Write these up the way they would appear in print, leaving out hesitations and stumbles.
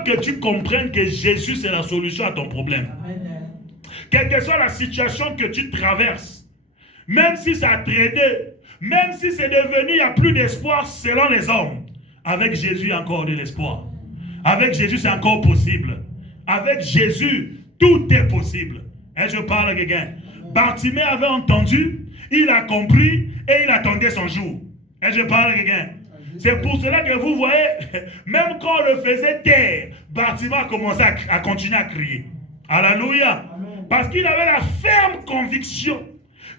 Que tu comprennes que Jésus c'est la solution à ton problème. Quelle que soit la situation que tu traverses, même si ça a traîné, même si c'est devenu, il n'y a plus d'espoir selon les hommes, avec Jésus il y a encore de l'espoir. Avec Jésus c'est encore possible. Avec Jésus tout est possible. Et je parle à quelqu'un. Bartimée avait entendu, il a compris et il attendait son jour. Et je parle à quelqu'un. C'est pour cela que vous voyez, même quand on le faisait taire, Bartimée a commencé à continuer à crier. Alléluia. Parce qu'il avait la ferme conviction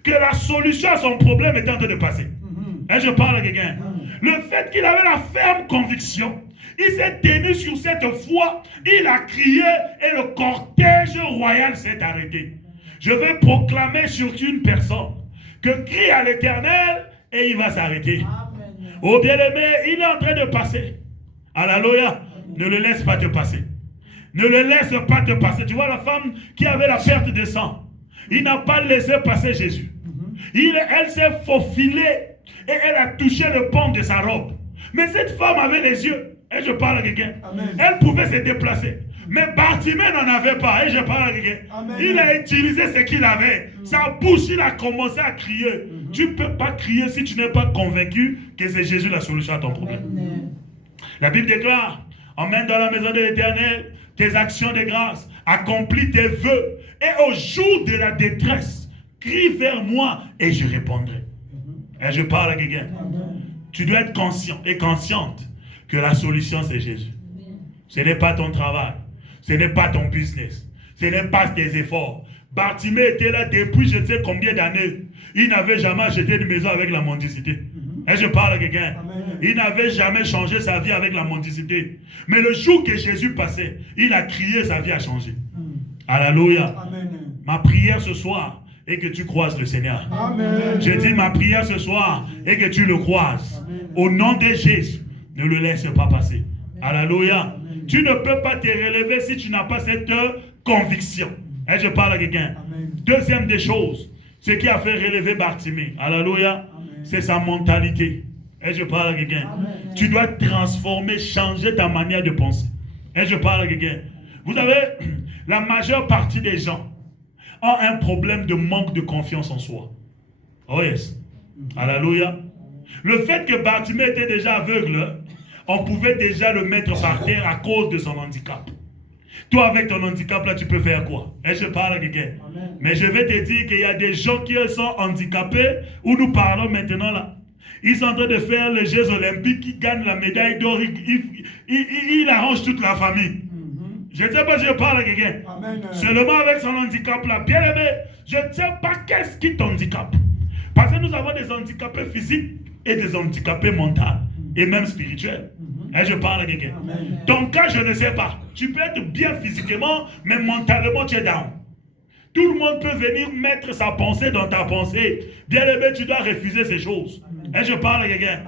que la solution à son problème était en train de passer. Et je parle à quelqu'un. Le fait qu'il avait la ferme conviction, il s'est tenu sur cette foi, il a crié et le cortège royal s'est arrêté. Je vais proclamer sur une personne que crie à l'Éternel et il va s'arrêter. Oh bien-aimé, il est en train de passer. Alléluia. Ne le laisse pas te passer. Ne le laisse pas te passer. Tu vois la femme qui avait la perte de sang. Il n'a pas laissé passer Jésus. Elle s'est faufilée et elle a touché le pan de sa robe. Mais cette femme avait les yeux. Et je parle à quelqu'un. Elle pouvait se déplacer. Mais Bartimée n'en avait pas. Et je parle à quelqu'un. Il a utilisé ce qu'il avait. Sa bouche, il a commencé à crier. Tu ne peux pas crier si tu n'es pas convaincu que c'est Jésus la solution à ton problème. La Bible déclare, emmène dans la maison de l'Éternel tes actions de grâce, accomplis tes vœux, et au jour de la détresse, crie vers moi et je répondrai. Et je parle à quelqu'un. Tu dois être conscient et consciente que la solution c'est Jésus. Ce n'est pas ton travail, ce n'est pas ton business, ce n'est pas tes efforts. Bartimée était là depuis je ne sais combien d'années. Il n'avait jamais acheté une maison avec la mendicité. Et je parle à quelqu'un. Il n'avait jamais changé sa vie avec la mendicité. Mais le jour que Jésus passait, il a crié, sa vie a changé. Alléluia. Ma prière ce soir est que tu croises le Seigneur. Amen. Je dis ma prière ce soir est que tu le croises. Amen. Au nom de Jésus, ne le laisse pas passer. Alléluia. Tu ne peux pas te relever si tu n'as pas cette conviction. Et je parle à quelqu'un. Deuxième des choses, ce qui a fait relever Bartimée, alléluia, c'est sa mentalité. Et je parle à quelqu'un. Tu dois transformer, changer ta manière de penser. Et je parle à quelqu'un. Vous savez, la majeure partie des gens ont un problème de manque de confiance en soi. Oh yes. Alléluia. Le fait que Bartimée était déjà aveugle, on pouvait déjà le mettre par terre à cause de son handicap. Toi, avec ton handicap, là, tu peux faire quoi? Et je parle à quelqu'un. Mais je vais te dire qu'il y a des gens qui sont handicapés, où nous parlons maintenant là. Ils sont en train de faire les Jeux Olympiques, qui gagnent la médaille d'or, il arrange toute la famille. Je ne sais pas si je parle à quelqu'un. Seulement avec son handicap là. Bien aimé, je ne sais pas qu'est-ce qui t'handicape. Parce que nous avons des handicapés physiques et des handicapés mentaux et même spirituels. Et je parle à quelqu'un. Ton cas, je ne sais pas. Tu peux être bien physiquement, mais mentalement, tu es down. Tout le monde peut venir mettre sa pensée dans ta pensée. Bien aimé, tu dois refuser ces choses. Et je parle à quelqu'un.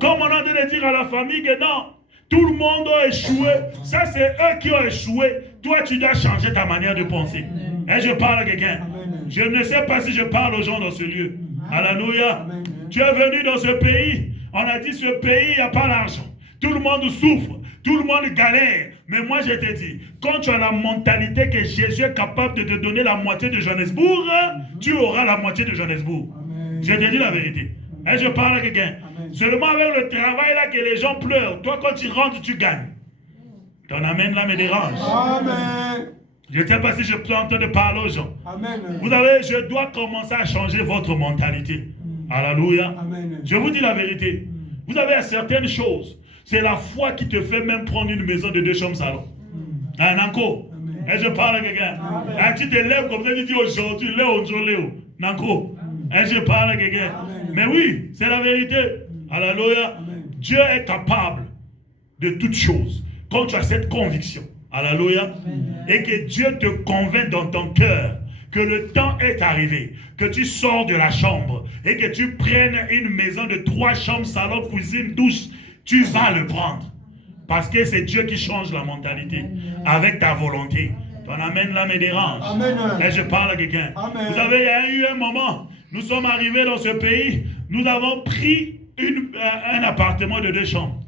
Comme on a de dire à la famille que non, tout le monde a échoué. Ça, c'est eux qui ont échoué. Toi, tu dois changer ta manière de penser. Et je parle à quelqu'un. Je ne sais pas si je parle aux gens dans ce lieu. Alléluia. Tu es venu dans ce pays. On a dit ce pays, il n'y a pas l'argent. Tout le monde souffre. Tout le monde galère. Mais moi, je te dis, quand tu as la mentalité que Jésus est capable de te donner la moitié de Johannesburg, tu auras la moitié de Johannesburg. Je te dis la vérité. Et je parle à quelqu'un. Seulement avec le travail là que les gens pleurent. Toi, quand tu rentres, tu gagnes. Ton amen là me dérange. Amen. Je ne sais pas si je suis en train de parler aux gens. Amen. Vous savez, je dois commencer à changer votre mentalité. Alléluia. Amen. Je vous dis la vérité. Vous avez certaines choses. C'est la foi qui te fait même prendre une maison de 2 chambres salon. Nanko. Et je parle à quelqu'un. Et tu te lèves comme ça, tu dis aujourd'hui, Léo. Nanko. Et je parle à quelqu'un. Mais oui, c'est la vérité. Alléluia. Dieu est capable de toutes choses. Quand tu as cette conviction. Alléluia. Et que Dieu te convainc dans ton cœur que le temps est arrivé, que tu sors de la chambre et que tu prennes une maison de 3 chambres, salon, cuisine, douche, tu vas le prendre. Parce que c'est Dieu qui change la mentalité avec ta volonté. Ton amen là me dérange. Amen. Et je parle à quelqu'un. Vous savez, il y a eu un moment, nous sommes arrivés dans ce pays, nous avons pris un appartement de 2 chambres.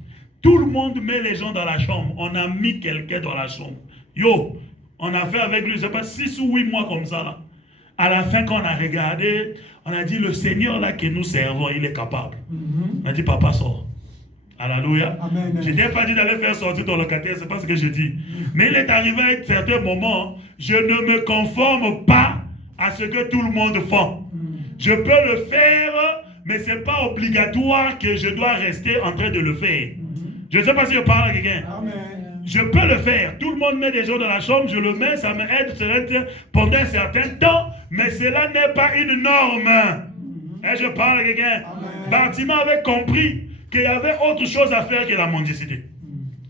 Tout le monde met les gens dans la chambre. On a mis quelqu'un dans la chambre. Yo, on a fait avec lui, je ne sais pas, 6 ou 8 mois comme ça là. À la fin, quand on a regardé, on a dit, le Seigneur là que nous servons, il est capable. On a dit, papa, sort. Alléluia. Je n'ai pas dit d'aller faire sortir ton locataire, c'est pas ce que je dis. Mais il est arrivé à un certain moment, je ne me conforme pas à ce que tout le monde fait. Je peux le faire, mais ce n'est pas obligatoire que je dois rester en train de le faire. Je ne sais pas si je parle à quelqu'un. Je peux le faire. Tout le monde met des gens dans la chambre, je le mets, ça m'aide pendant un certain temps, mais cela n'est pas une norme. Et je parle à quelqu'un. Bartimée avait compris qu'il y avait autre chose à faire que la mendicité.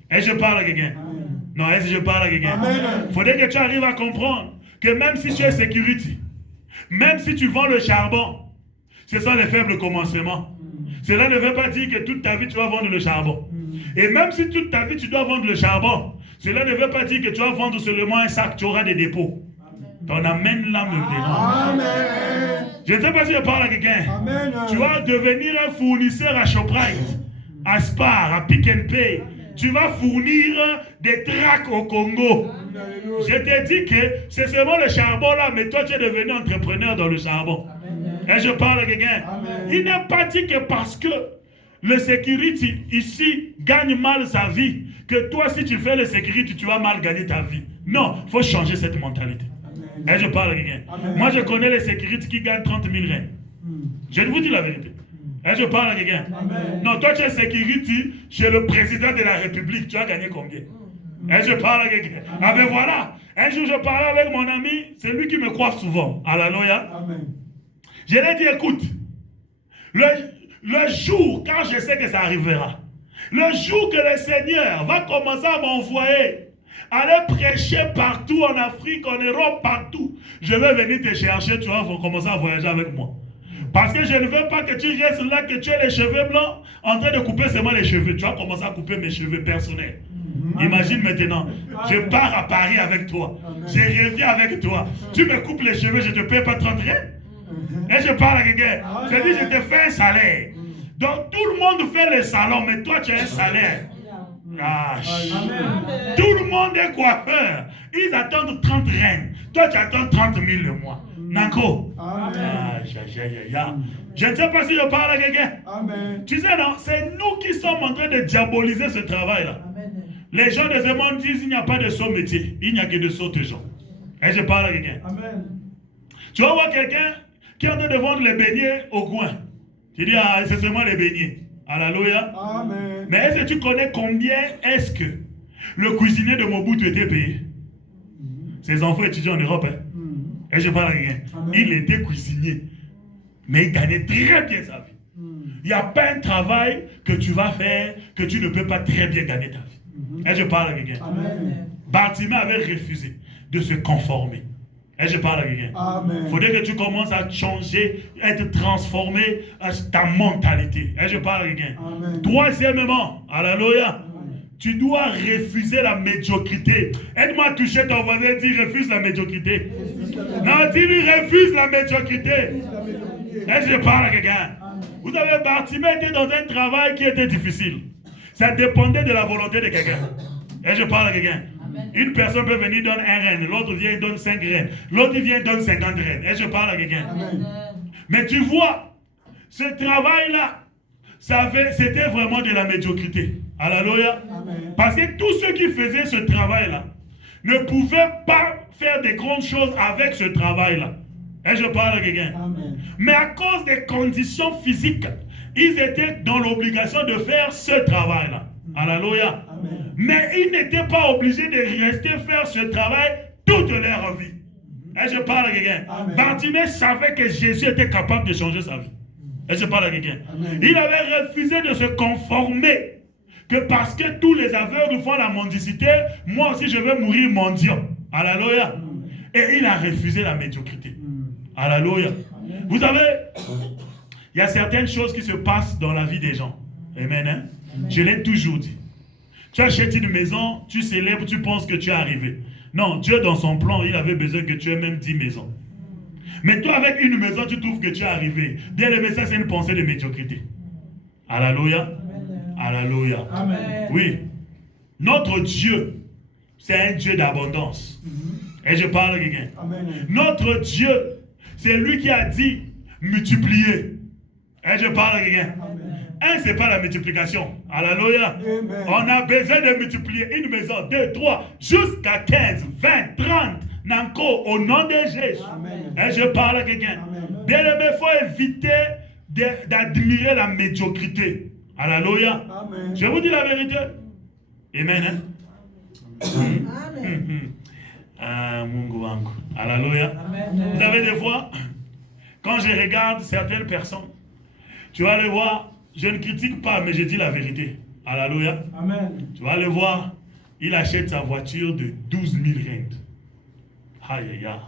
Et je parle à quelqu'un. Non, est-ce que je parle à quelqu'un? Il faudrait que tu arrives à comprendre que même si tu es security, même si tu vends le charbon, ce sont les faibles commencements. Cela ne veut pas dire que toute ta vie tu vas vendre le charbon. Et même si toute ta vie tu dois vendre le charbon, cela ne veut pas dire que tu vas vendre seulement un sac, tu auras des dépôts. Ton amène là me dérange. Je ne sais pas si je parle à quelqu'un. Tu vas devenir un fournisseur à Shoprite, à Spar, à Pick and Pay. Tu vas fournir des tracts au Congo. Je t'ai dit que c'est seulement le charbon là, mais toi tu es devenu entrepreneur dans le charbon. Et je parle à quelqu'un. Il n'est pas dit que parce que le security ici gagne mal sa vie, que toi si tu fais le security, tu vas mal gagner ta vie. Non, il faut changer cette mentalité. Et je parle à quelqu'un. Moi je connais les security qui gagnent 30 000 rents. Je vous dis la vérité. Et je parle à quelqu'un. Non, toi tu es security chez le président de la République, tu as gagné combien? Et je parle à quelqu'un. Ah ben voilà. Un jour je parlais avec mon ami, c'est lui qui me coiffe souvent. Alléluia. Je lui ai dit, écoute, le jour, quand je sais que ça arrivera, le jour que le Seigneur va commencer à m'envoyer, aller prêcher partout en Afrique, en Europe, partout, je vais venir te chercher, tu vas commencer à voyager avec moi. Parce que je ne veux pas que tu restes là, que tu aies les cheveux blancs, en train de couper seulement les cheveux. Tu vas commencer à couper mes cheveux personnels. Imagine maintenant, je pars à Paris avec toi, je reviens avec toi, tu me coupes les cheveux, je ne te paye pas 30 rents. Et je parle à quelqu'un, je dis je te fais un salaire. Donc tout le monde fait les salons, mais toi tu as un salaire. Tout le monde est coiffeur. Ils attendent 30 reines. Toi tu attends 30 000 le mois. Nanko. Je ne sais pas si je parle à quelqu'un. Tu sais non, c'est nous qui sommes en train de diaboliser ce travail-là. Les gens de ce monde disent il n'y a pas de saut métier, il n'y a que de sautes gens. Et je parle à quelqu'un. Tu vas voir quelqu'un qui est en train de vendre les beignets au coin. Tu dis, ah, c'est seulement les beignets. Alléluia. Mais est-ce que tu connais combien est-ce que le cuisinier de Mobutu était payé? Ses enfants étudiants en Europe. Et je parle à quelqu'un. Il était cuisinier. Mais il gagnait très bien sa vie. Il n'y a pas un travail que tu vas faire que tu ne peux pas très bien gagner ta vie. Et je parle à quelqu'un. Bartimée avait refusé de se conformer. Et je parle à quelqu'un. Il faudrait que tu commences à changer, être transformé à ta mentalité. Et je parle à quelqu'un. Troisièmement, alléluia, tu dois refuser la médiocrité. Aide-moi à toucher ton voisin, dis refuse la médiocrité. Non, dis-lui refuse la médiocrité. Et je parle à quelqu'un. Vous avez Bartimée était dans un travail qui était difficile. Ça dépendait de la volonté de quelqu'un. Et je parle à quelqu'un. Une personne peut venir donner un reine, l'autre vient et donne 5 reines, l'autre vient et donne 50 reines. Et je parle à quelqu'un. Mais tu vois, ce travail-là, c'était vraiment de la médiocrité. Alléluia. Parce que tous ceux qui faisaient ce travail-là ne pouvaient pas faire de grandes choses avec ce travail-là. Et je parle à quelqu'un. Mais à cause des conditions physiques, ils étaient dans l'obligation de faire ce travail-là. Alléluia. Mais ils n'étaient pas obligés de rester faire ce travail toute leur vie. Et je parle à quelqu'un. Bartimée savait que Jésus était capable de changer sa vie. Et je parle à quelqu'un. Il avait refusé de se conformer. Que parce que tous les aveugles font la mendicité, moi aussi je veux mourir mendiant. Alléluia. Et il a refusé la médiocrité. Alléluia. Vous savez, il y a certaines choses qui se passent dans la vie des gens. Amen. Hein? Je l'ai toujours dit. Tu achètes une maison, tu célèbres, tu penses que tu es arrivé. Non, Dieu dans son plan, il avait besoin que tu aies même 10 maisons. Mais toi avec une maison, tu trouves que tu es arrivé. Bien aimé, ça c'est une pensée de médiocrité. Alléluia. Alléluia. Oui. Notre Dieu, c'est un Dieu d'abondance. Et je parle à quelqu'un. Notre Dieu, c'est lui qui a dit multiplier. Et je parle à quelqu'un. Un, c'est pas la multiplication. Alléluia. On a besoin de multiplier une maison, 2, 3, jusqu'à 15, 20, 30. Nanko, au nom de Jésus. Et je parle à quelqu'un. Bien aimé, il faut éviter d'admirer la médiocrité. Alléluia. Je vous dis la vérité. Amen. Alléluia. Vous avez des fois, quand je regarde certaines personnes, tu vas les voir, je ne critique pas, mais je dis la vérité. Alléluia. Tu vas le voir, il achète sa voiture de 12 000 rentes. Aïe, aïe, aïe.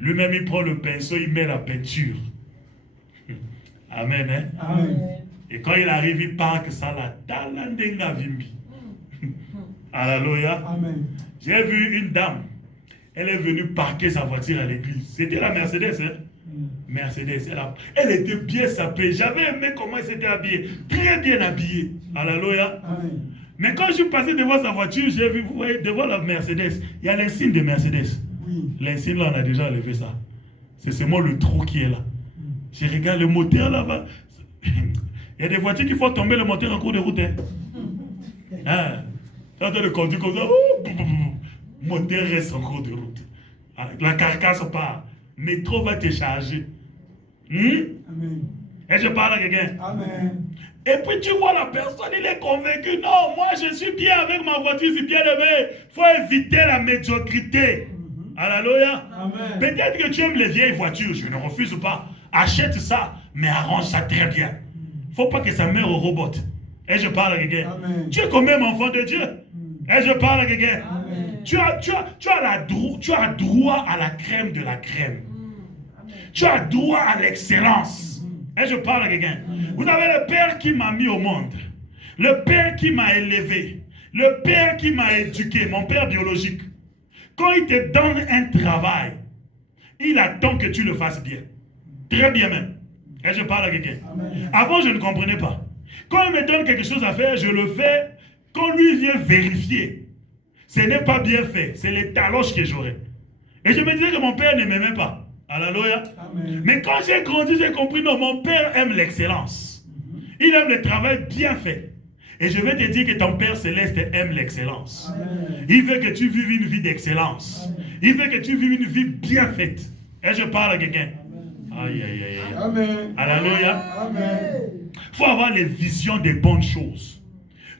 Lui-même, il prend le pinceau, il met la peinture. Amen. Et quand il arrive, il parque ça là. Alléluia. J'ai vu une dame. Elle est venue parquer sa voiture à l'église. C'était la Mercedes. Mercedes. Elle était bien sapée. J'avais aimé comment elle s'était habillée. Très bien habillée. Alléluia. Mais quand je suis passé devant sa voiture, j'ai vu, vous voyez, devant la Mercedes, il y a l'insigne de Mercedes. L'insigne là, on a déjà enlevé ça. C'est seulement le trou qui est là. Je regarde le moteur là-bas. Il y a des voitures qui font tomber le moteur en cours de route. Quand on le conduit comme ça, le moteur reste en cours de route. La carcasse part. Le métro va te charger. Et je parle à quelqu'un. Et puis tu vois la personne, il est convaincu. Non, moi je suis bien avec ma voiture, c'est bien élevé. Il faut éviter la médiocrité. Alléluia. Peut-être que tu aimes les vieilles voitures, je ne refuse pas. Achète ça, mais arrange ça très bien. Il ne faut pas que ça meure au robot. Et je parle à quelqu'un. Tu es quand même enfant de Dieu. Et je parle à quelqu'un. Tu as droit à la crème de la crème. Tu as droit à l'excellence. Et je parle à quelqu'un. Vous avez le Père qui m'a mis au monde. Le Père qui m'a élevé. Le Père qui m'a éduqué. Mon Père biologique. Quand il te donne un travail, il attend que tu le fasses bien. Très bien même. Et je parle à quelqu'un. Avant, je ne comprenais pas. Quand il me donne quelque chose à faire, je le fais. Quand lui vient vérifier, ce n'est pas bien fait. C'est les taloches que j'aurais. Et je me disais que mon père ne m'aimait pas. Alléluia. Mais quand j'ai grandi, j'ai compris, non, mon père aime l'excellence. Il aime le travail bien fait. Et je vais te dire que ton Père Céleste aime l'excellence. Il veut que tu vives une vie d'excellence. Il veut que tu vives une vie bien faite. Et je parle à quelqu'un. Aïe, aïe, aïe. Amen. Alléluia. Il faut avoir les visions des bonnes choses.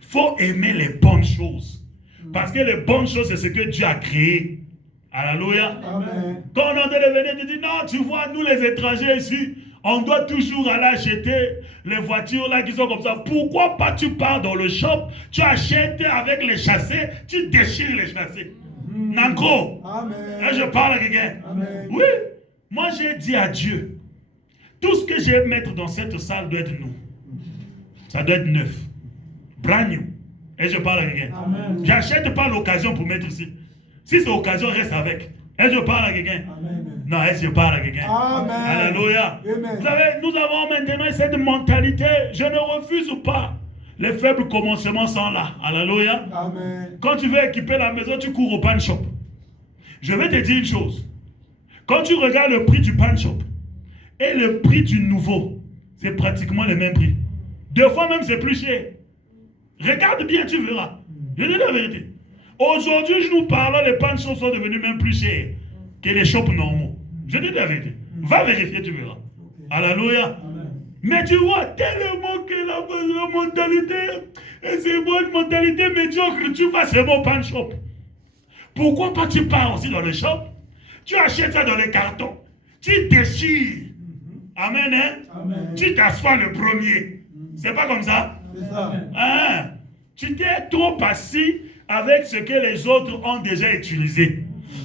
Il faut aimer les bonnes choses. Parce que les bonnes choses, c'est ce que Dieu a créé. Alléluia. Amen. Quand on entend venir, tu dis, non, tu vois, nous les étrangers ici, on doit toujours aller acheter les voitures là qui sont comme ça. Pourquoi pas tu pars dans le shop, tu achètes avec les chassés, tu déchires les chassés. Nanko. Amen. Et je parle à quelqu'un. Oui. Moi j'ai dit à Dieu, tout ce que je vais mettre dans cette salle doit être nous. Ça doit être neuf. Brand new. Et je parle à quelqu'un. J'achète pas l'occasion pour mettre ici. Si c'est l'occasion, reste avec. Et je parle à quelqu'un. Non, est-ce que je parle à quelqu'un? Alléluia. Vous savez, nous avons maintenant cette mentalité. Je ne refuse pas. Les faibles commencements sont là. Alléluia. Quand tu veux équiper la maison, tu cours au pan shop. Je vais te dire une chose. Quand tu regardes le prix du pan shop et le prix du nouveau, c'est pratiquement le même prix. Deux fois même, c'est plus cher. Regarde bien, tu verras. Je dis la vérité. Aujourd'hui, je nous parle, les pan shops sont devenus même plus chers que les shops normaux. Je dis la vérité. Va vérifier, tu verras. Alléluia. Mais tu vois tellement que la mentalité, c'est une mentalité médiocre, tu vas c'est mon pan shop. Pourquoi pas tu pars aussi dans le shop? Tu achètes ça dans les cartons. Tu déchires. Amen, hein? Amen. Tu t'assois le premier. C'est pas comme ça? C'est ça. Hein? Tu t'es trop assis avec ce que les autres ont déjà utilisé.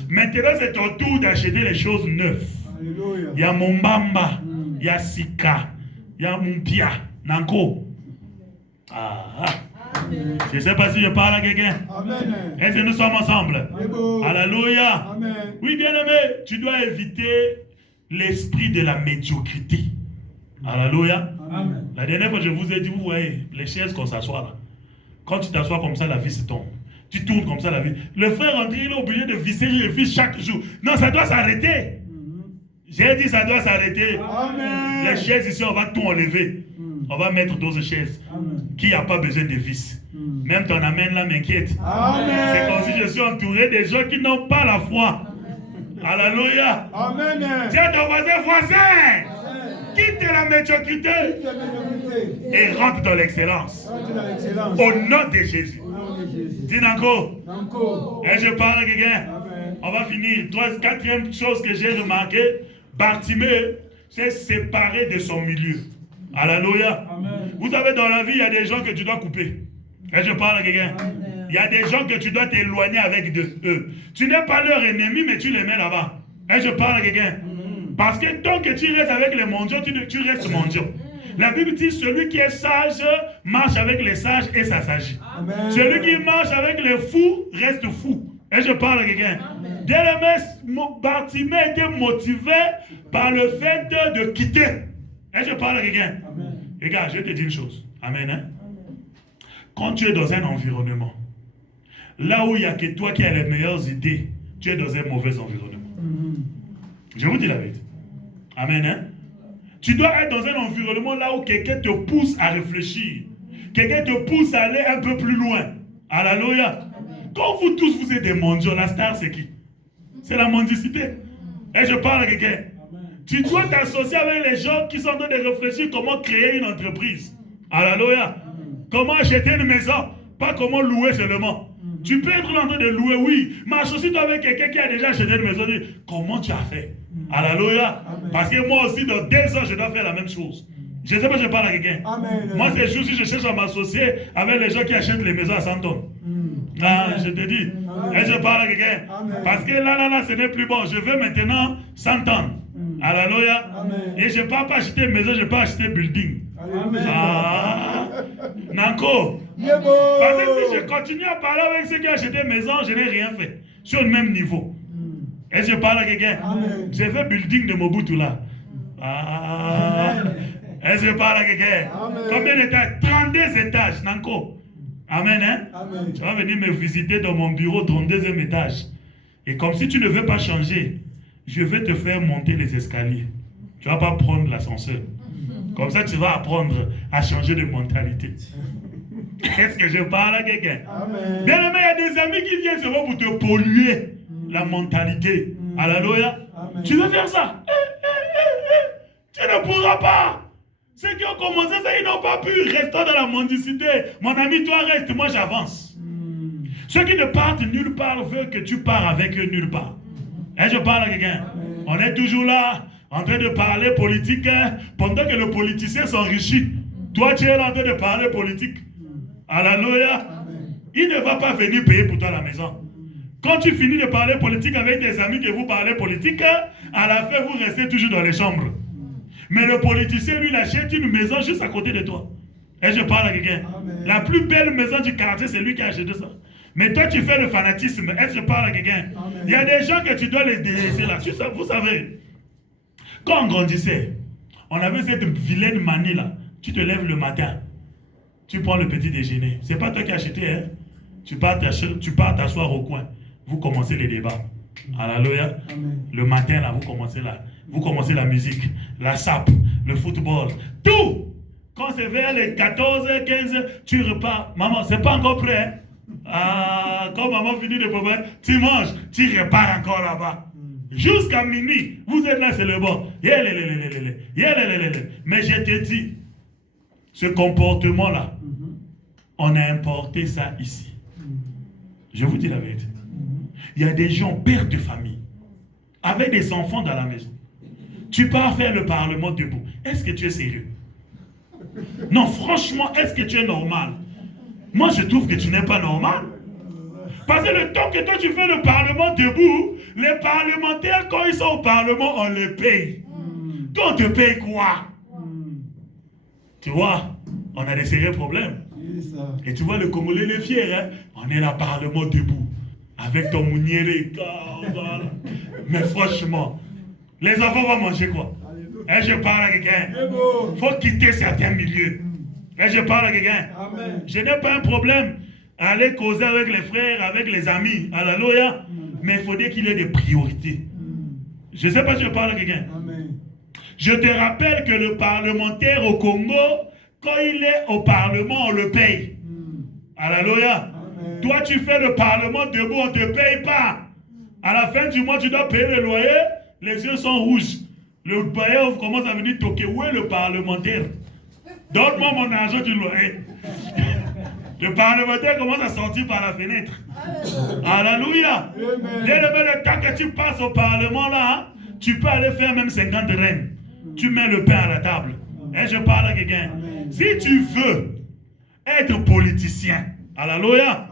Maintenant, c'est ton tour d'acheter les choses neuves. Il y a mon Bamba, il y a Sika, il y a mon Pia, Nanko. Je ne sais pas si je parle à quelqu'un. Est-ce que nous sommes ensemble? Alléluia. Amen. Oui, bien-aimé, tu dois éviter l'esprit de la médiocrité. Alléluia. Amen. La dernière fois, je vous ai dit, vous voyez, les chaises qu'on s'assoit là. Quand tu t'assois comme ça, la vis se tombe. Tu tournes comme ça, la vis. Le frère André, il est obligé de visser les vis chaque jour. Non, ça doit s'arrêter. J'ai dit, ça doit s'arrêter. Les chaises ici, on va tout enlever. On va mettre d'autres chaises. Qui n'a pas besoin de vis. Même ton amène là m'inquiète. C'est comme si je suis entouré des gens qui n'ont pas la foi. Alléluia. Amen. Tiens ton voisin. Quitte la médiocrité et rentre dans l'excellence. Au nom de Jésus. Dis Nanko. Et je parle à quelqu'un. On va finir. Quatrième chose que j'ai remarqué, Bartimée s'est séparé de son milieu. Alléluia. Vous savez, dans la vie, il y a des gens que tu dois couper. Et je parle à quelqu'un. Il y a des gens que tu dois t'éloigner avec eux. Tu n'es pas leur ennemi, mais tu les mets là-bas. Et je parle à quelqu'un. Parce que tant que tu restes avec les mondiaux, tu restes mondiaux. La Bible dit, celui qui est sage marche avec les sages et s'assagit. Celui qui marche avec les fous reste fou. Et je parle à quelqu'un. Bartimée était motivé par le fait de quitter. Et je parle à quelqu'un. Regarde, je vais te dire une chose. Amen. Hein? Quand tu es dans un environnement, là où il n'y a que toi qui as les meilleures idées, tu es dans un mauvais environnement. Je vous dis la vérité. Amen. Hein? Tu dois être dans un environnement là où quelqu'un te pousse à réfléchir. Quelqu'un te pousse à aller un peu plus loin. Alléluia. Quand vous tous vous êtes des mondiaux, la star c'est qui? C'est la mendicité. Et je parle à quelqu'un. Tu dois t'associer avec les gens qui sont en train de réfléchir comment créer une entreprise. Alléluia. Comment acheter une maison, pas comment louer seulement. Tu peux être en train de louer, oui, mais associe-toi avec quelqu'un qui a déjà acheté une maison. Comment tu as fait? Alléluia. Parce que moi aussi, dans 2 ans, je dois faire la même chose. Je ne sais pas si je parle à quelqu'un. Moi, c'est juste si je cherche à m'associer avec les gens qui achètent les maisons à 100 tonnes. Ah, je te dis. Et je parle à quelqu'un. Parce que là, ce n'est plus bon. Je veux maintenant 100 tonnes. Alléluia. Et je ne peux pas acheter maison, je ne peux pas acheter building. Ah, Nanko. Parce que si je continue à parler avec ceux qui ont acheté maison, je n'ai rien fait. Je suis au même niveau. Et je parle à quelqu'un. J'ai fait building de Mobutu là. Ah. Et je parle à quelqu'un. Combien d'étages? 32 étages, Nanko. Amen, hein? Tu vas venir me visiter dans mon bureau, 32e étage. Et comme si tu ne veux pas changer, je vais te faire monter les escaliers. Tu ne vas pas prendre l'ascenseur. Comme ça, tu vas apprendre à changer de mentalité. Est-ce que je parle à quelqu'un? Bien aimé, il y a des amis qui viennent seulement pour te polluer la mentalité. Alléluia. Tu veux faire ça? Tu ne pourras pas. Ceux qui ont commencé ça, ils n'ont pas pu. Restons dans la mendicité. Mon ami, toi reste, moi j'avance. Ceux qui ne partent nulle part veulent que tu pars avec eux nulle part. Et je parle à quelqu'un. On est toujours là, en train de parler politique, pendant que le politicien s'enrichit. Toi, tu es là en train de parler politique. Alléluia. Il ne va pas venir payer pour toi la maison. Quand tu finis de parler politique avec tes amis que vous parlez politique, à la fin, vous restez toujours dans les chambres. Mais le politicien, lui, il achète une maison juste à côté de toi. Et je parle à quelqu'un. La plus belle maison du quartier, c'est lui qui a acheté ça. Mais toi, tu fais le fanatisme. Est-ce que je parle à quelqu'un? Il y a des gens que tu dois les délaisser là. Vous savez, quand on grandissait, on avait cette vilaine manie là. Tu te lèves le matin, tu prends le petit déjeuner. C'est pas toi qui as acheté, hein? Tu pars t'asseoir au coin. Vous commencez les débats. Alléluia. Le matin là, vous commencez la musique, la sape, le football, tout. Quand c'est vers les 14, 15, tu repars. Maman, c'est pas encore prêt, hein? Ah, quand maman finit de préparer, tu manges, tu repars encore là-bas. Jusqu'à minuit, vous êtes là, c'est le bon. Mais je te dis, ce comportement-là, on a importé ça ici. Je vous dis la vérité. Il y a des gens, pères de famille, avec des enfants dans la maison. Tu pars faire le parlement debout. Est-ce que tu es sérieux? Non, franchement, est-ce que tu es normal? Moi, je trouve que tu n'es pas normal. Parce que le temps que toi, tu fais le parlement debout, les parlementaires, quand ils sont au parlement, on les paye. Toi, on te paye quoi? Tu vois, on a des sérieux problèmes. Et tu vois, le Congolais, il est fier, hein? On est là, parlement debout. Avec ton mouniéré. Mais franchement, les enfants vont manger quoi? Et je parle à quelqu'un. Il faut quitter certains milieux. Et je parle à quelqu'un. Je n'ai pas un problème à aller causer avec les frères, avec les amis. Alléluia. Mais il faut dire qu'il y ait des priorités. Je ne sais pas si je parle à quelqu'un. Je te rappelle que le parlementaire au Congo, quand il est au Parlement, on le paye. Alléluia. Toi, tu fais le Parlement debout, on ne te paye pas. À la fin du mois, tu dois payer le loyer. Les yeux sont rouges. Le bailleur commence à venir toquer. Où est le parlementaire? Donne-moi mon argent du loyer. Le parlementaire commence à sortir par la fenêtre. Alléluia. Dès le temps que tu passes au Parlement là, tu peux aller faire même 50 reines. Tu mets le pain à la table. Et je parle à quelqu'un. Si tu veux être politicien, alléluia,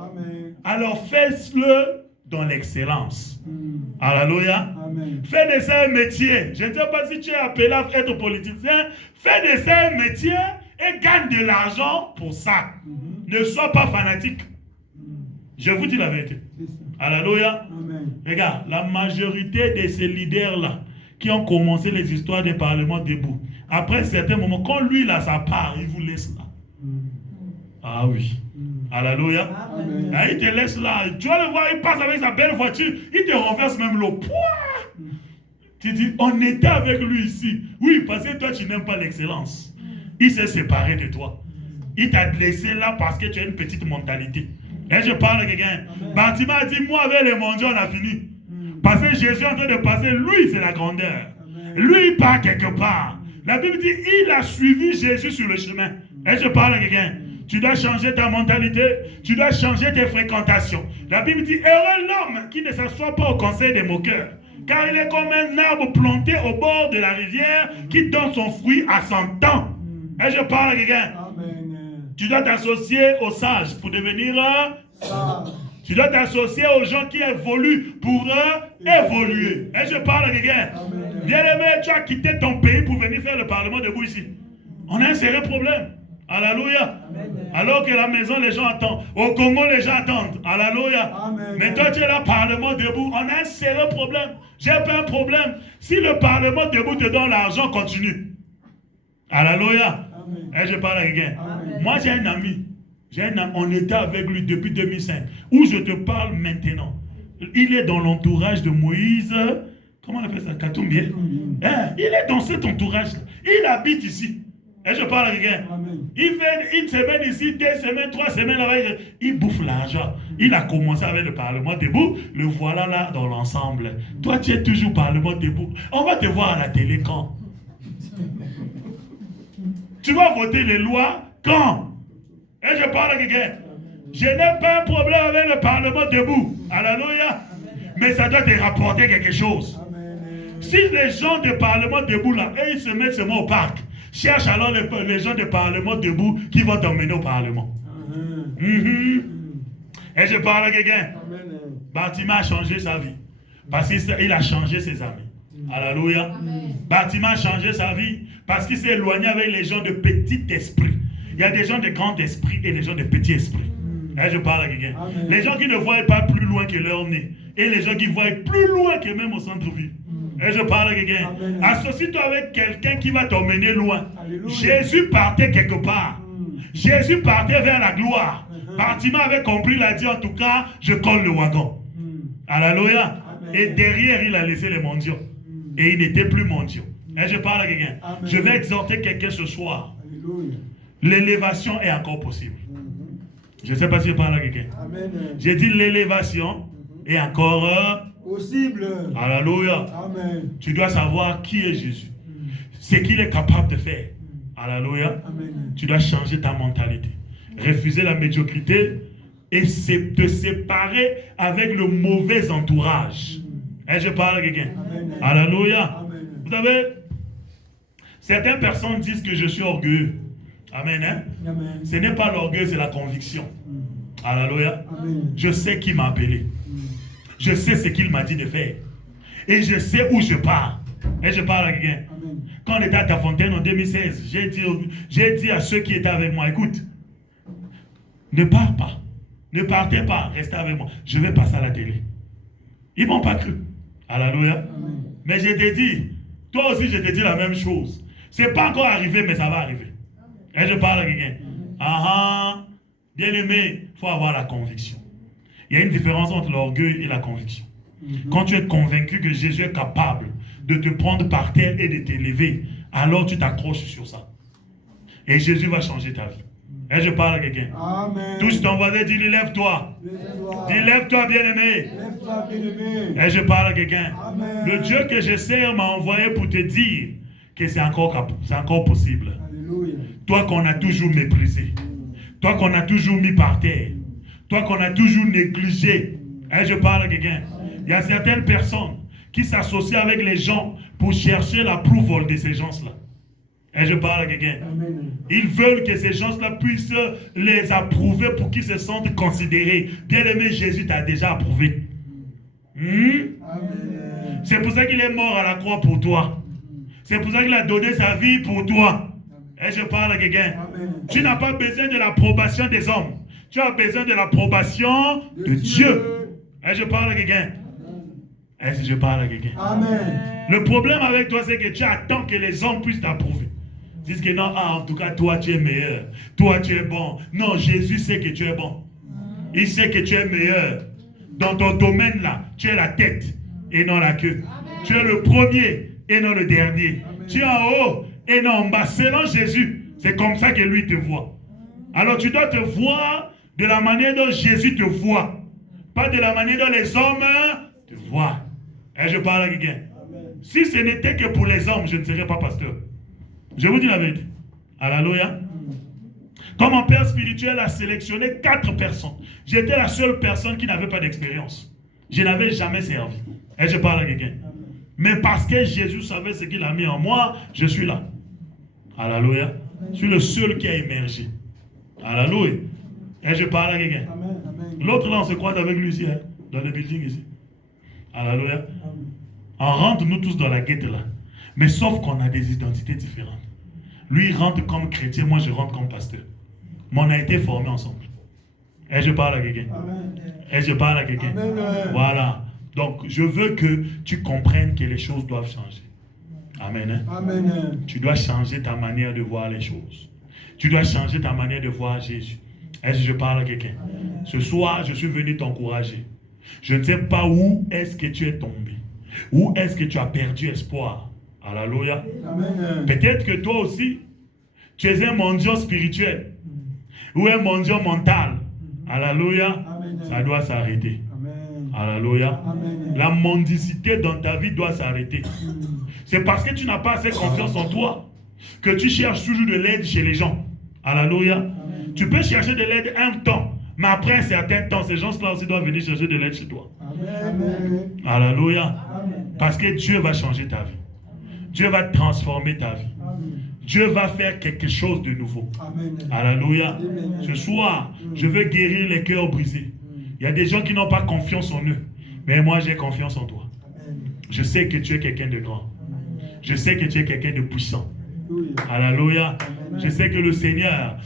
alors fais-le dans l'excellence. Alléluia. Fais de ça un métier. Je ne sais pas si tu es appelé à être politicien. Fais de ça un métier et gagne de l'argent pour ça. Ne sois pas fanatique. Je vous dis la vérité. Alléluia. Regarde, la majorité de ces leaders-là qui ont commencé les histoires des parlements debout, après un certain moment, quand lui, il a sa part, il vous laisse là. Ah oui. Alléluia. Il te laisse là. Tu vas le voir, il passe avec sa belle voiture, il te renverse même l'eau. Tu dis, on était avec lui ici. Oui, parce que toi, tu n'aimes pas l'excellence. Il s'est séparé de toi. Il t'a laissé là parce que tu as une petite mentalité. Et je parle à quelqu'un. Bartima a dit, moi avec les mendiants, on a fini. Parce que Jésus est en train de passer, lui, c'est la grandeur. Lui, il part quelque part. La Bible dit, il a suivi Jésus sur le chemin. Et je parle à quelqu'un. Tu dois changer ta mentalité. Tu dois changer tes fréquentations. La Bible dit, heureux l'homme qui ne s'assoit pas au conseil des moqueurs. Car il est comme un arbre planté au bord de la rivière qui donne son fruit à son temps. Et je parle à quelqu'un. Tu dois t'associer aux sages pour devenir sage. Tu dois t'associer aux gens qui évoluent pour évoluer. Et je parle à quelqu'un. Bien-aimé, tu as quitté ton pays pour venir faire le parlement debout ici. On a un sérieux problème. Alléluia. Alors que la maison, les gens attendent. Au Congo, les gens attendent. Alléluia. Mais toi, tu es là, parlement debout. On a un sérieux problème. J'ai pas un problème. Si le parlement debout te donne l'argent, continue. Alléluia. Et je parle à quelqu'un. Moi, j'ai un ami. On était avec lui depuis 2005. Où je te parle maintenant. Il est dans l'entourage de Moïse. Comment on appelle ça? Katumbi. Il est dans cet entourage-là. Il habite ici. Et je parle à quelqu'un. Il fait une semaine ici, 2 semaines, 3 semaines là-bas. Il bouffe l'argent. Il a commencé avec le Parlement debout. Le voilà là dans l'ensemble. Toi, tu es toujours Parlement debout. On va te voir à la télé quand? Tu vas voter les lois quand? Et je parle à quelqu'un. Je n'ai pas un problème avec le Parlement debout. Alléluia. Mais ça doit te rapporter quelque chose. Si les gens du Parlement debout là, et ils se mettent seulement au parc, cherche alors les gens du Parlement debout qui vont t'emmener au Parlement. Et je parle à quelqu'un. Bartima a changé sa vie. Parce qu'il a changé ses amis. Alléluia. Bartima a changé sa vie parce qu'il s'est éloigné avec les gens de petit esprit. Il y a des gens de grand esprit et des gens de petit esprit. Et je parle à quelqu'un. Les gens qui ne voient pas plus loin que leur nez. Et les gens qui voient plus loin que même au centre-ville. Et je parle à quelqu'un. Associe-toi avec quelqu'un qui va t'emmener loin. Alléluia. Jésus partait quelque part. Jésus partait vers la gloire. Bartima avait compris, il a dit en tout cas, je colle le wagon. Alléluia. Et derrière, il a laissé les mendiants. Et il n'était plus mendiant. Et je parle à quelqu'un. Je vais exhorter quelqu'un ce soir. L'élévation est encore possible. Je ne sais pas si je parle à quelqu'un. J'ai dit l'élévation est encore possible. Alléluia. Amen. Tu dois savoir qui est Jésus. Ce qu'il est capable de faire. Alléluia. Amen. Tu dois changer ta mentalité. Refuser la médiocrité et te séparer avec le mauvais entourage. Et je parle à quelqu'un. Alléluia. Vous savez, certaines personnes disent que je suis orgueilleux. Amen. Hein? Amen. Ce n'est pas l'orgueil, c'est la conviction. Alléluia. Amen. Je sais qui m'a appelé. Je sais ce qu'il m'a dit de faire. Et je sais où je pars. Et je parle à quelqu'un. Quand on était à Tafontaine en 2016, j'ai dit à ceux qui étaient avec moi, écoute, ne pars pas. Ne partez pas, restez avec moi. Je vais passer à la télé. Ils ne m'ont pas cru. Alléluia. Mais je t'ai dit, Toi aussi, je te dis la même chose. Ce n'est pas encore arrivé, mais ça va arriver. Et je parle à quelqu'un. Bien aimé, il faut avoir la conviction. Il y a une différence entre l'orgueil et la conviction. Quand tu es convaincu que Jésus est capable de te prendre par terre et de t'élever, alors tu t'accroches sur ça. Et Jésus va changer ta vie. Et je parle à quelqu'un. Touche ton voisin, dis-lui, lève-toi. Dis, lève-toi, bien-aimé. Et je parle à quelqu'un. Le Dieu que je sers m'a envoyé pour te dire que c'est encore possible. Alléluia. Toi qu'on a toujours méprisé. Toi qu'on a toujours mis par terre. Toi qu'on a toujours négligé. Et je parle à quelqu'un. Il y a certaines personnes qui s'associent avec les gens pour chercher l'approval de ces gens-là. Et je parle à quelqu'un. Ils veulent que ces gens-là puissent les approuver pour qu'ils se sentent considérés. Bien-aimé, Jésus t'a déjà approuvé. C'est pour ça qu'il est mort à la croix pour toi. C'est pour ça qu'il a donné sa vie pour toi. Et je parle à quelqu'un. Tu n'as pas besoin de l'approbation des hommes. Tu as besoin de l'approbation de Dieu. Et je parle à quelqu'un. Et je parle à quelqu'un. Le problème avec toi, c'est que tu attends que les hommes puissent t'approuver. Dis que non, en tout cas, toi tu es meilleur. Toi tu es bon. Non, Jésus sait que tu es bon. Il sait que tu es meilleur. Dans ton domaine là, tu es la tête et non la queue. Tu es le premier et non le dernier. Tu es en haut et non en bas. Selon Jésus, c'est comme ça que lui te voit. Alors tu dois te voir de la manière dont Jésus te voit. Pas de la manière dont les hommes te voient. Et je parle à quelqu'un. Si ce n'était que pour les hommes, je ne serais pas pasteur. Je vous dis la vérité. Alléluia. Comme mon père spirituel a sélectionné 4 personnes, j'étais la seule personne qui n'avait pas d'expérience. Je n'avais jamais servi. Et je parle à quelqu'un. Mais parce que Jésus savait ce qu'il a mis en moi, je suis là. Alléluia. Je suis le seul qui a émergé. Alléluia. Et je parle à quelqu'un. L'autre là, on se croise avec lui ici, hein, dans le building ici. Alléluia. On rentre nous tous dans la guette là. Mais sauf qu'on a des identités différentes. Lui, il rentre comme chrétien, moi, je rentre comme pasteur. Mais on a été formés ensemble. Et je parle à quelqu'un. Et je parle à quelqu'un. Voilà. Donc, je veux que tu comprennes que les choses doivent changer. Amen. Hein? Amen. Tu dois changer ta manière de voir les choses. Tu dois changer ta manière de voir Jésus. Et je parle à quelqu'un. Ce soir, je suis venu t'encourager. Je ne sais pas où est-ce que tu es tombé. Où est-ce que tu as perdu espoir. Alléluia. Peut-être que toi aussi, tu es un mendiant spirituel ou un mendiant mental. Alléluia. Ça doit s'arrêter. Alléluia. La mendicité dans ta vie doit s'arrêter. C'est parce que tu n'as pas assez confiance en toi que tu cherches toujours de l'aide chez les gens. Alléluia. Tu peux chercher de l'aide un temps, mais après un certain temps, ces gens-là aussi doivent venir chercher de l'aide chez toi. Alléluia. Parce que Dieu va changer ta vie. Dieu va transformer ta vie. Dieu va faire quelque chose de nouveau. Alléluia. Ce soir, je veux guérir les cœurs brisés. Il y a des gens qui n'ont pas confiance en eux. Mais moi, j'ai confiance en toi. Je sais que tu es quelqu'un de grand. Je sais que tu es quelqu'un de puissant. Alléluia. Je sais que le Seigneur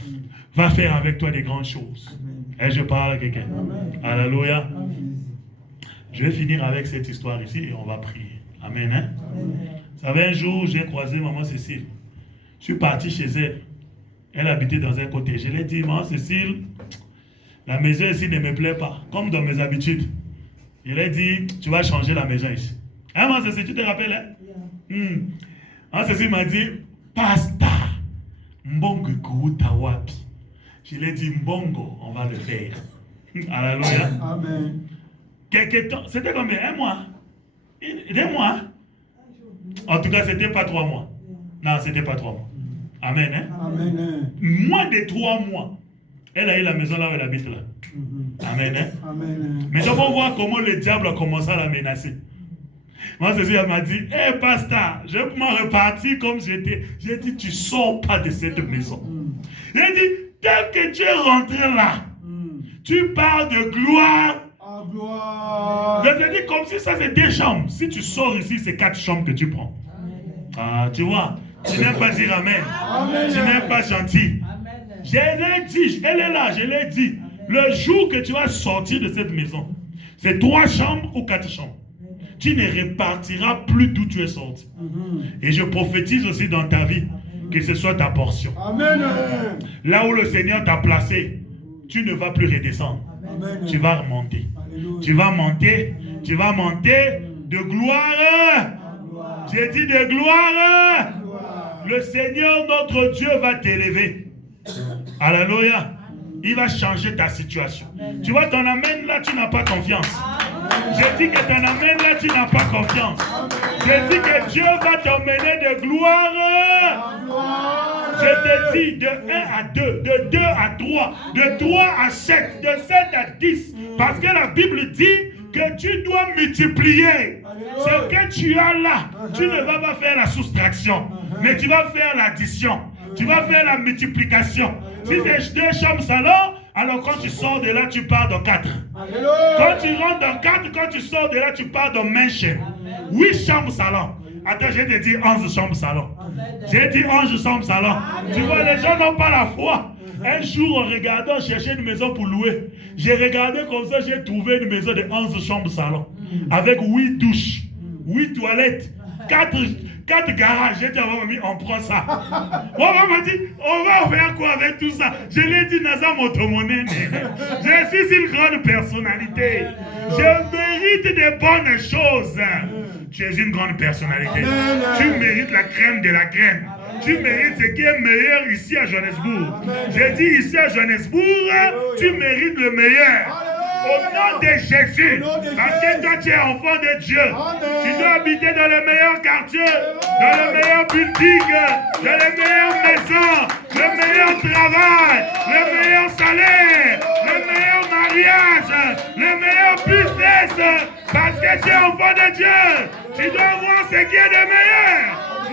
va faire avec toi des grandes choses. Et je parle à quelqu'un. Alléluia. Je vais finir avec cette histoire ici et on va prier. Amen. Hein? Vous savez, un jour, j'ai croisé maman Cécile. Je suis parti chez elle. Elle habitait dans un côté. Je lui ai dit, maman Cécile, la maison ici ne me plaît pas, comme dans mes habitudes. Je lui ai dit, tu vas changer la maison ici. Hein, maman Cécile, tu te rappelles, hein? Maman Cécile m'a dit, Pasta, Mbongo Kouta Wapi. Je lui ai dit, Mbongo, on va le faire. Alléluia. Amen. Quelque temps, c'était combien? 1 mois? 2 mois? En tout cas, c'était pas 3 mois. Non, c'était pas 3 mois. Amen. Hein? Amen. Moins de 3 mois. Elle a eu la maison là où elle habite là. Amen. Hein? Amen. Mais on va voir comment le diable a commencé à la menacer. Moi, Cécile m'a dit, hé, pasteur, je vais m'en repartir comme j'étais. J'ai dit, tu sors pas de cette maison. J'ai dit, tel que tu es rentré là, tu parles de gloire. Gloire. Je te dis comme si ça c'est 2 chambres. Si tu sors ici, c'est 4 chambres que tu prends. Ah, tu vois, tu n'aimes pas dire amen. Amen. Tu n'aimes pas gentil. Amen. Je l'ai dit, elle est là, je l'ai dit. Amen. Le jour que tu vas sortir de cette maison, c'est 3 chambres ou 4 chambres. tu ne repartiras plus d'où tu es sorti. Et je prophétise aussi dans ta vie que ce soit ta portion. Amen. Là où le Seigneur t'a placé, tu ne vas plus redescendre. Amen. Tu vas remonter. Alléluia. Tu vas monter de gloire. J'ai dit de gloire. Le Seigneur, notre Dieu, va t'élever. Alléluia. Il va changer ta situation. Tu vois, ton amen là, tu n'as pas confiance. J'ai dit que ton amen là, tu n'as pas confiance. J'ai dit que Dieu va t'emmener de gloire. Je te dis de 1 à 2, de 2 à 3, de 3 à 7, de 7 à 10. Parce que la Bible dit que tu dois multiplier. Ce que tu as là, tu ne vas pas faire la soustraction, mais tu vas faire l'addition. Tu vas faire la multiplication. Si c'est 2 chambres salon, alors quand tu sors de là, tu pars dans 4. Quand tu rentres dans 4, quand tu sors de là, tu pars dans mansion. 8 chambres salon. Attends, j'ai dit 11 chambres salon. J'ai dit 11 chambres salon. Tu vois, les gens n'ont pas la foi. Un jour, en regardant, chercher une maison pour louer, j'ai regardé comme ça, j'ai trouvé une maison de 11 chambres salon. Avec 8 douches, 8 toilettes, 4 garages. J'ai dit à ma mamie, on prend ça. Mon maman m'a dit, on va faire quoi avec tout ça? Je lui ai dit, Naza Motomonene, je suis une grande personnalité. Je mérite des bonnes choses. Tu es une grande personnalité. Tu mérites la crème de la crème. Tu mérites ce qui est meilleur ici à Johannesburg. J'ai dit ici à Johannesburg, tu mérites le meilleur. Au nom de Jésus, parce que toi tu es enfant de Dieu, tu dois habiter dans les meilleurs quartiers, dans les meilleurs buildings, dans les meilleures maisons, le meilleur travail, le meilleur salaire, le meilleur mariage, le meilleur business, parce que tu es enfant de Dieu. Tu dois voir ce qui est de meilleur. Au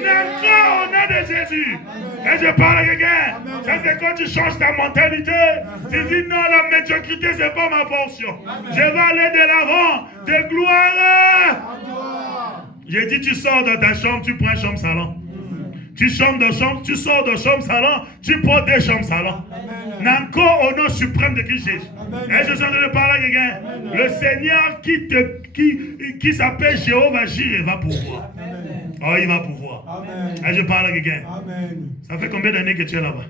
nom de Jésus. Et je parle à quelqu'un. Ça c'est quand tu changes ta mentalité. Tu dis non, la médiocrité c'est pas ma portion. Je vais aller de l'avant, de gloire. J'ai dit tu sors de ta chambre, tu prends une chambre salon. Tu sors de chambre salon, tu prends 2 chambres salon. Nanko au nom suprême de Christ Jésus. Et je suis en train de parler à quelqu'un. Le Seigneur qui s'appelle Jéhovah Jireh va pouvoir. Oh, il va pouvoir. Amen. Et je parle à quelqu'un. Ça fait combien d'années que tu es là-bas?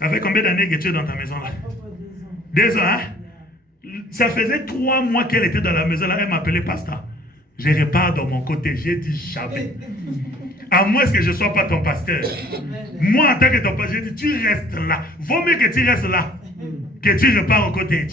Ça fait combien d'années que tu es dans ta maison là? 2 ans, hein? Ça faisait 3 mois qu'elle était dans la maison là. Elle m'appelait pasteur. Je repars de mon côté. J'ai dit jamais. À moins que je ne sois pas ton pasteur. Moi, en tant que ton pasteur, j'ai dit tu restes là. Vaut mieux que tu restes là que tu repars au côté.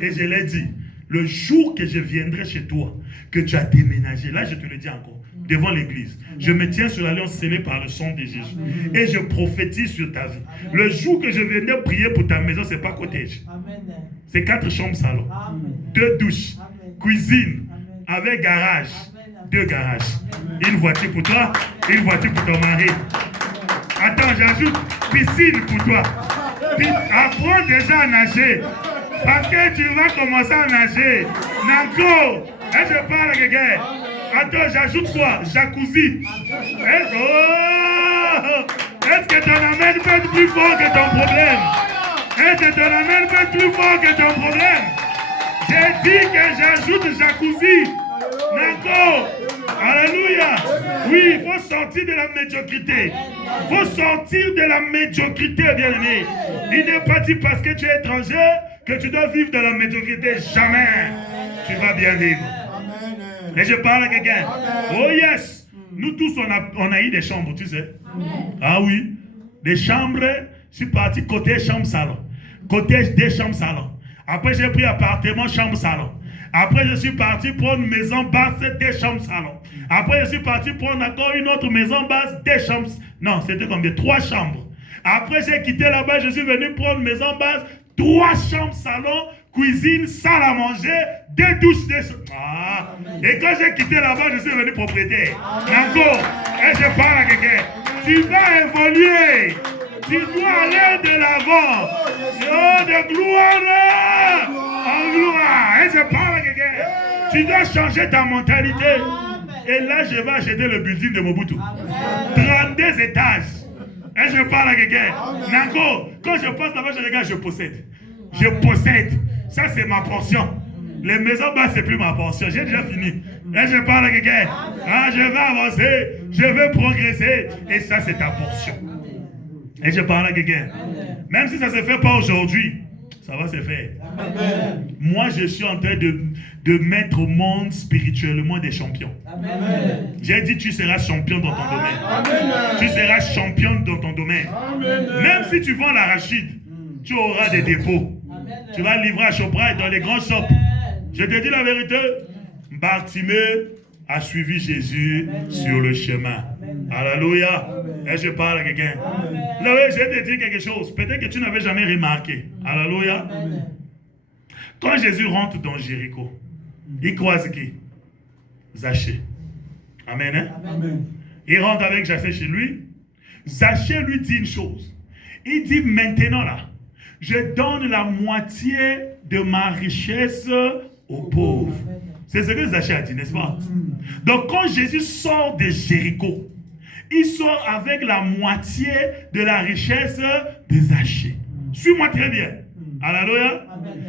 Et je l'ai dit. Le jour que je viendrai chez toi, que tu as déménagé, là je te le dis encore, devant l'église, je me tiens sur l'alliance scellée par le sang de Jésus. Et je prophétise sur ta vie. Le jour que je viendrai prier pour ta maison, ce n'est pas cottage. C'est 4 chambres salon, 2 douches, cuisine, avec garage, 2 garages. Une voiture pour toi, une voiture pour ton mari. Attends, j'ajoute piscine pour toi. Apprends déjà à nager. Parce que tu vas commencer à nager. Nanko. Et je parle à quelqu'un. Attends, j'ajoute quoi? Jacuzzi. Est-ce que ton amen peut être plus fort que ton problème? Est-ce que ton amen peut être plus fort que ton problème? J'ai dit que j'ajoute jacuzzi. Nanko. Alléluia. Oui, il faut sortir de la médiocrité. Il faut sortir de la médiocrité, bien-aimé. Il n'est pas dit parce que tu es étranger que tu dois vivre dans la médiocrité. Jamais. Tu vas bien vivre. Et je parle à quelqu'un. Oh yes. Nous tous, on a eu des chambres, tu sais. Ah oui. Des chambres. Je suis parti côté chambre-salon. Côté des chambres-salon. Après, j'ai pris appartement, chambre-salon. Après, je suis parti prendre une maison basse, des chambres-salon. Après, je suis parti prendre encore une autre maison basse, des chambres. Non, c'était combien? 3 chambres. Après, j'ai quitté là-bas, je suis venu prendre une maison basse, 3 chambres, salon, cuisine, salle à manger, 2 douches, des... Ah. Et quand j'ai quitté là-bas, je suis venu propriétaire. Encore. Et je parle à quelqu'un. Tu vas évoluer. Tu dois aller de l'avant. Oh, de gloire en gloire. Et je parle à quelqu'un. Tu dois changer ta mentalité. Et là, je vais acheter le building de Mobutu. 32 étages. Et je parle à quelqu'un. Nanko, quand je passe là-bas, je regarde, je possède. Je possède. Ça, c'est ma portion. Les maisons basses, c'est plus ma portion. J'ai déjà fini. Et je parle à quelqu'un. Ah, je vais avancer. Je vais progresser. Et ça, c'est ta portion. Et je parle à quelqu'un. Même si ça ne se fait pas aujourd'hui, ça va se faire. Amen. Moi, je suis en train de mettre au monde spirituellement des champions. J'ai dit, tu seras champion dans ton domaine. Amen. Tu seras champion dans ton domaine. Amen. Même si tu vends l'arachide, tu auras des dépôts. Amen. Tu vas livrer à Chopra et dans les grands shops. Je te dis la vérité, Bartimée a suivi Jésus sur le chemin. Alléluia. Et je parle à quelqu'un. Je vais te dire quelque chose. Peut-être que tu n'avais jamais remarqué. Alléluia. Quand Jésus rentre dans Jéricho, il croise qui? Zachée. Amen. Hein? Amen. Il rentre avec Zachée chez lui. Zachée lui dit une chose. Il dit maintenant là, je donne la moitié de ma richesse aux pauvres. C'est ce que Zachée a dit, n'est-ce pas? Donc quand Jésus sort de Jéricho, il sort avec la moitié de la richesse de Zachée. Suis-moi très bien. Alléluia.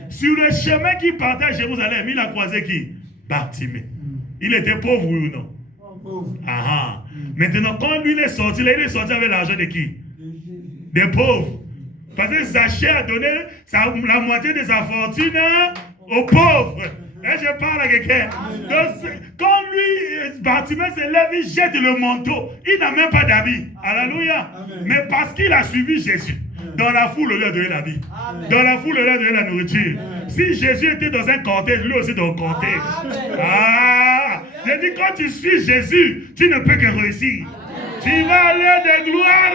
Sur le chemin qui partait à Jérusalem, il a croisé qui? Bartimée. Il était pauvre, oui ou non? Pauvre. Ah, maintenant, quand lui il est sorti avec l'argent de qui? Des pauvres. Parce que Zachée a donné la moitié de sa fortune aux pauvres. Et je parle à quelqu'un. Quand lui, Bartimée se lève, il jette le manteau. Il n'a même pas d'habit. Alléluia. Mais parce qu'il a suivi Jésus. Dans la foule, on lui a donné la vie. Dans la foule, on lui a donné la nourriture. Si Jésus était dans un cortège, lui aussi dans un cortège. Ah! J'ai dit, quand tu suis Jésus, tu ne peux que réussir. Tu vas aller de gloire.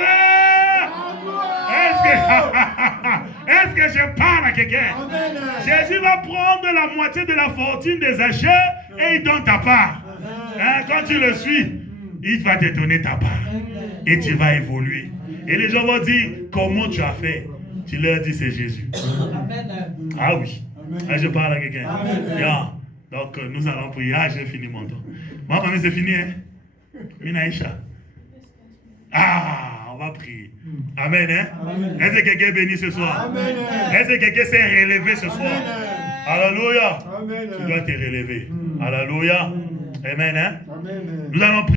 Est-ce que je parle à quelqu'un? Jésus va prendre la moitié de la fortune des achats et il donne ta part. Hein, quand tu le suis, il va te donner ta part. Et tu vas évoluer. Et les gens vont dire, comment tu as fait? Tu leur dis, c'est Jésus. Ah oui. Ah, je parle à quelqu'un. Yeah. Donc, nous allons prier. Ah, j'ai fini mon temps. Moi, famille, c'est fini, hein? Minaïcha. Ah, on va prier. Amen, hein? Est-ce que quelqu'un est béni ce soir? Est-ce que quelqu'un s'est relevé ce soir? Alléluia. Tu dois te relever. Alléluia. Amen, hein? Nous allons prier.